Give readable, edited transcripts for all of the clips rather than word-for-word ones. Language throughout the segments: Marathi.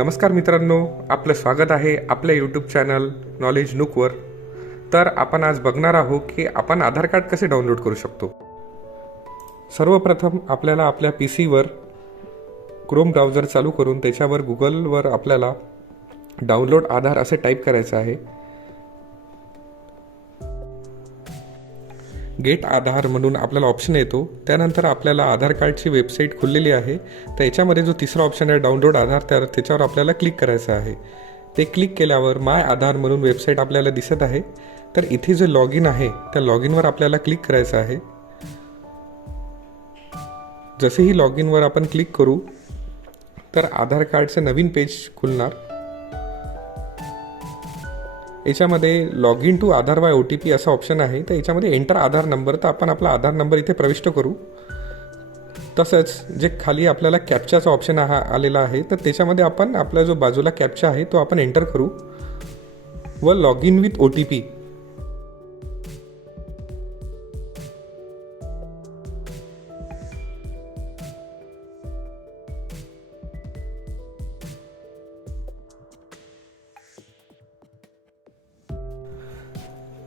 नमस्कार मित्रांनो, आपलं स्वागत आहे आपल्या यूट्यूब चॅनल नॉलेज नूकवर. तर आपण आज बघणार आहोत की आपण आधार कार्ड कसे डाउनलोड करू शकतो. सर्वप्रथम आपल्याला आपल्या पी सीवर क्रोम ब्राउझर चालू करून त्याच्यावर गुगलवर आपल्याला डाउनलोड आधार असे टाईप करायचं आहे. गेट आधार म्हणून आपल्याला ऑप्शन येतो. त्यानंतर आपल्याला आधार कार्डची वेबसाईट खुललेली आहे. तर याच्यामध्ये जो तिसरा ऑप्शन आहे डाउनलोड आधार, त्याच्यावर आपल्याला क्लिक करायचं आहे. ते क्लिक केल्यावर माय आधार म्हणून वेबसाईट आपल्याला दिसत आहे. तर इथे जे लॉग इन आहे त्या लॉग इनवर आपल्याला क्लिक करायचं आहे. जसेही लॉग इनवर आपण क्लिक करू तर आधार कार्डचं नवीन पेज खुलणार. याच्यामध्ये log in to Aadhaar by OTP असा ऑप्शन आहे. तर याच्यामध्ये एंटर आधार नंबर, तर आपण आपला आधार नंबर इथे प्रविष्ट करू. तसंच जे खाली आपल्याला कॅप्चाचा ऑप्शन आलेला आहे तर त्याच्यामध्ये आपण आपला जो बाजूला कॅप्चा आहे तो आपण एंटर करू व लॉग इन विथ OTP.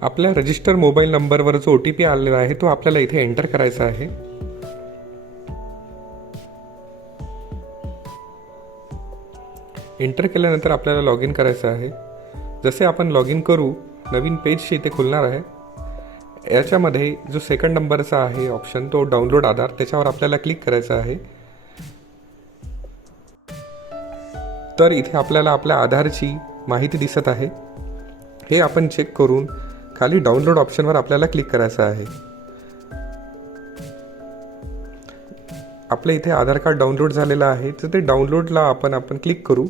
आपल्या रजिस्टर मोबाईल नंबरवर जो OTP आलेला आहे तो आपल्याला इथे एंटर करायचा आहे. एंटर केल्यानंतर आपल्याला लॉग इन करायचं आहे. जसे आपण लॉग इन करू नवीन पेज इथे खुलणार आहे. याच्यामध्ये जो सेकंड नंबरचा आहे ऑप्शन तो डाउनलोड आधार, त्याच्यावर आपल्याला क्लिक करायचं आहे. तर इथे आपल्याला आपल्या आधारची माहिती दिसत आहे. हे आपण चेक करून खाली डाउनलोड ऑप्शनवर आपल्याला क्लिक करायचं आहे. आपल्या इथे आधार कार्ड डाउनलोड झालेलं आहे तर ते डाउनलोडला आपण क्लिक करू.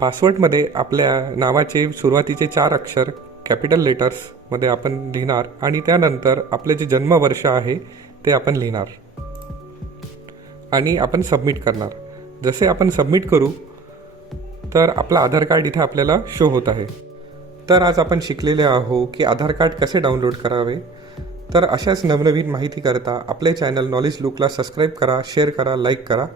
पासवर्डमध्ये आपल्या नावाचे सुरुवातीचे 4 अक्षर कॅपिटल लेटर्समध्ये आपण लिहिणार आणि त्यानंतर आपले जे जन्मवर्ष आहे ते आपण लिहिणार आणि आपण सबमिट करणार. जसे आपण सबमिट करू तर आपला आधार कार्ड इथे आपल्याला शो होत आहे. तर आज आपण शिकलेले आहोत की आधार कार्ड कसे डाउनलोड करावे. तर अशाच नवनवीन माहिती करता आपले चॅनल नॉलेज लूकला सबस्क्राईब करा, शेअर करा, लाईक करा.